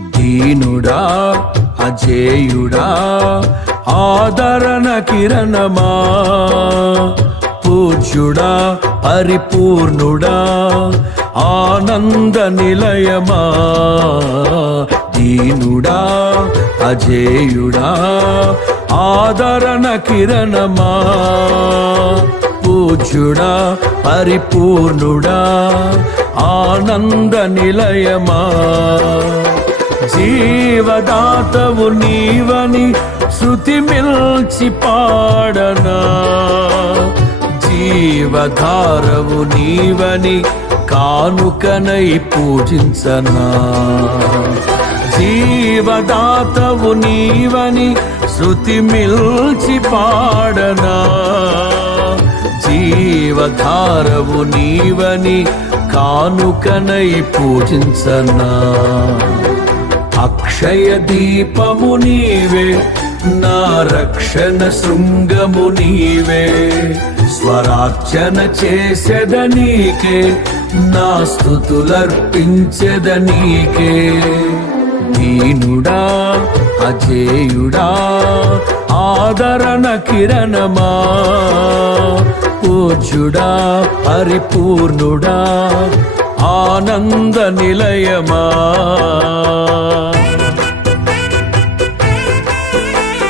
దీనుడా అజేయుడా ఆదరణ కిరణమా? పూజ్యుడా పరిపూర్ణుడా ఆనంద నిలయమా? దీనుడా అజేయుడా ఆదరణ కిరణమా? పూజ్యుడా పరిపూర్ణుడా ఆనంద నిలయమా? జీవదాతవు నీవని శృతి మిల్చి పాడనా. జీవధారవు నీవని కానుకనై పూజించనా. జీవదాతవు నీవని శృతి మిల్చి పాడనా. జీవధారవు నీవని కానుకనై పూజించనా. అక్షయ దీపము నీవే నా రక్షణ శృంగము నీవే. స్వరార్చన చేసెద నీకే నా స్థుతులర్పించెద నీకే. దీనుడా అజేయుడా ఆదరణ కిరణమా. పూజ్యుడా పరిపూర్ణుడా ఆనంద నిలయమా